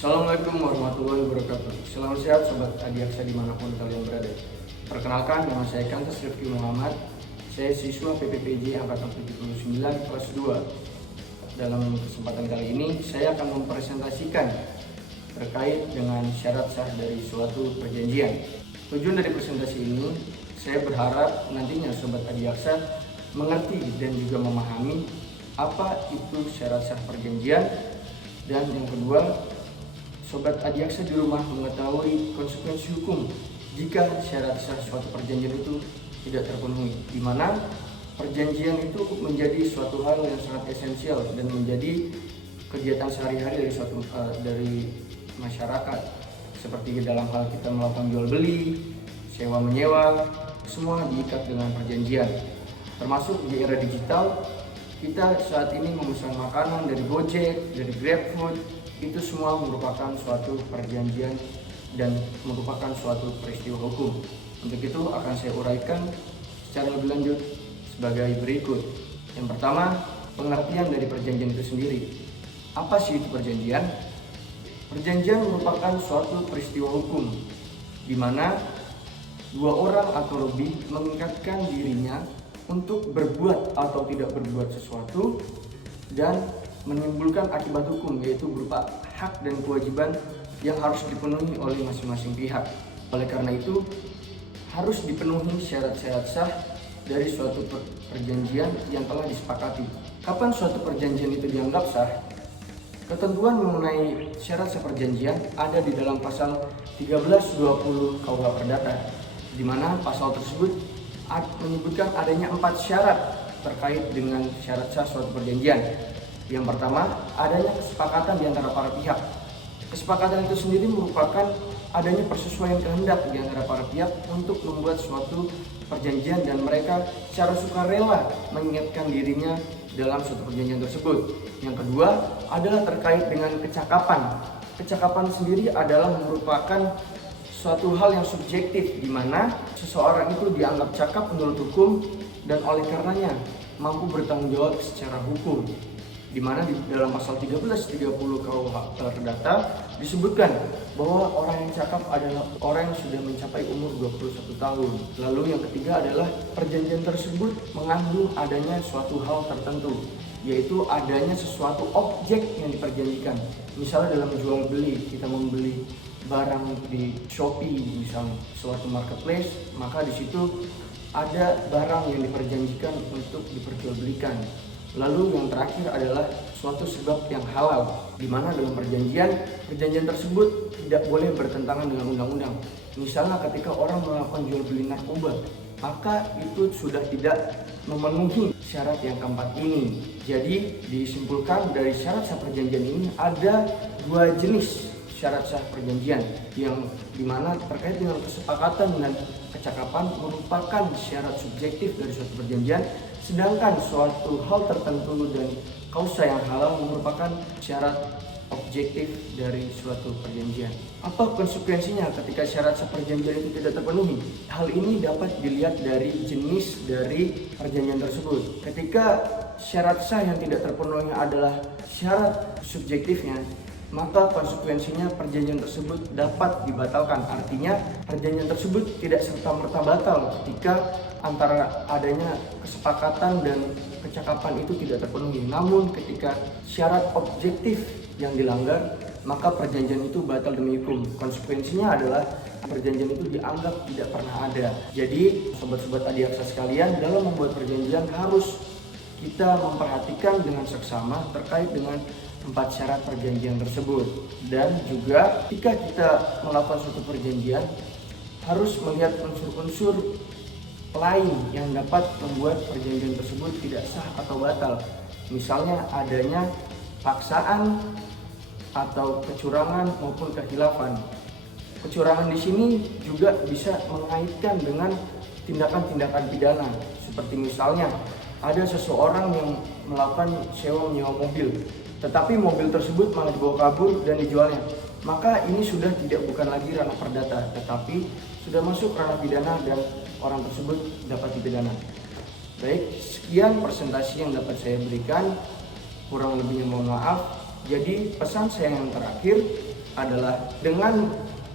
Assalamualaikum warahmatullahi wabarakatuh. Selamat siang Sobat Adiaksa dimanapun kalian berada. Perkenalkan, nama saya Kantas Rifki Muhammad. Saya siswa PPPJ Angkatan 79 kelas 2. Dalam kesempatan kali ini saya akan mempresentasikan terkait dengan syarat sah dari suatu perjanjian. Tujuan dari presentasi ini, saya berharap nantinya Sobat Adiaksa mengerti dan juga memahami apa itu syarat sah perjanjian, dan yang kedua, Sobat Adiaksa di rumah mengetahui konsekuensi hukum jika syarat sah suatu perjanjian itu tidak terpenuhi, di mana perjanjian itu menjadi suatu hal yang sangat esensial dan menjadi kegiatan sehari-hari dari masyarakat, seperti dalam hal kita melakukan jual beli, sewa menyewa, semua diikat dengan perjanjian. Termasuk di era digital, kita saat ini memesan makanan dari Gojek, dari GrabFood, itu semua merupakan suatu perjanjian dan merupakan suatu peristiwa hukum. Untuk itu akan saya uraikan secara lebih lanjut sebagai berikut. Yang pertama, pengertian dari perjanjian itu sendiri. Apa sih itu perjanjian? Perjanjian merupakan suatu peristiwa hukum di mana dua orang atau lebih mengikatkan dirinya untuk berbuat atau tidak berbuat sesuatu dan menimbulkan akibat hukum, yaitu berupa hak dan kewajiban yang harus dipenuhi oleh masing-masing pihak. Oleh karena itu, harus dipenuhi syarat-syarat sah dari suatu perjanjian yang telah disepakati. Kapan suatu perjanjian itu dianggap sah? Ketentuan mengenai syarat sah perjanjian ada di dalam pasal 1320 KUH Perdata, di mana pasal tersebut menyebutkan adanya 4 syarat terkait dengan syarat sah suatu perjanjian. Yang pertama, adanya kesepakatan di antara para pihak. Kesepakatan itu sendiri merupakan adanya persesuaian kehendak di antara para pihak untuk membuat suatu perjanjian dan mereka secara sukarela mengingatkan dirinya dalam suatu perjanjian tersebut. Yang kedua adalah terkait dengan kecakapan. Kecakapan sendiri adalah merupakan suatu hal yang subjektif, di mana seseorang itu dianggap cakap menurut hukum dan oleh karenanya mampu bertanggung jawab secara hukum, di mana di dalam pasal 1330 KUH Perdata disebutkan bahwa orang yang cakap adalah orang yang sudah mencapai umur 21 tahun. Lalu yang ketiga adalah perjanjian tersebut mengandung adanya suatu hal tertentu, yaitu adanya sesuatu objek yang diperjanjikan. Misalnya dalam jual beli, kita membeli barang di Shopee, misalnya suatu marketplace, maka di situ ada barang yang diperjanjikan untuk diperjualbelikan. Lalu yang terakhir adalah suatu sebab yang halal, di mana dalam perjanjian tersebut tidak boleh bertentangan dengan undang-undang. Misalnya ketika orang melakukan jual beli narkoba, maka itu sudah tidak memenuhi syarat yang keempat ini. Jadi disimpulkan dari syarat sah perjanjian ini ada 2 jenis syarat sah perjanjian, yang dimana terkait dengan kesepakatan dan kecakapan merupakan syarat subjektif dari suatu perjanjian, sedangkan suatu hal tertentu dan kausa yang halal merupakan syarat objektif dari suatu perjanjian. Apa konsekuensinya ketika syarat sah perjanjian itu tidak terpenuhi? Hal ini dapat dilihat dari jenis dari perjanjian tersebut. Ketika syarat sah yang tidak terpenuhi adalah syarat subjektifnya, maka konsekuensinya perjanjian tersebut dapat dibatalkan. Artinya perjanjian tersebut tidak serta-merta batal ketika antara adanya kesepakatan dan kecakapan itu tidak terpenuhi. Namun ketika syarat objektif yang dilanggar, maka perjanjian itu batal demi hukum. Konsekuensinya adalah perjanjian itu dianggap tidak pernah ada. Jadi sobat-sobat Adiaksa sekalian, dalam membuat perjanjian harus kita memperhatikan dengan seksama terkait dengan 4 syarat perjanjian tersebut. Dan juga jika kita melakukan suatu perjanjian, harus melihat unsur-unsur lain yang dapat membuat perjanjian tersebut tidak sah atau batal. Misalnya adanya paksaan atau kecurangan maupun kekhilafan. Kecurangan di sini juga bisa mengaitkan dengan tindakan-tindakan pidana, seperti misalnya ada seseorang yang melakukan sewa menyewa mobil, tetapi mobil tersebut malah dibawa kabur dan dijualnya. Maka ini sudah bukan lagi ranah perdata, tetapi sudah masuk ranah pidana dan orang tersebut dapat dipidana. Baik, sekian presentasi yang dapat saya berikan. Kurang lebihnya mohon maaf. Jadi pesan saya yang terakhir, adalah dengan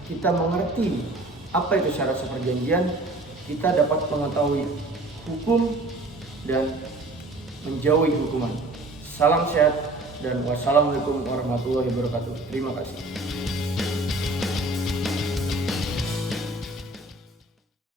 kita mengerti apa itu syarat seperjanjian, kita dapat mengetahui hukum dan menjauhi hukuman. Salam sehat dan wassalamualaikum warahmatullahi wabarakatuh. Terima kasih.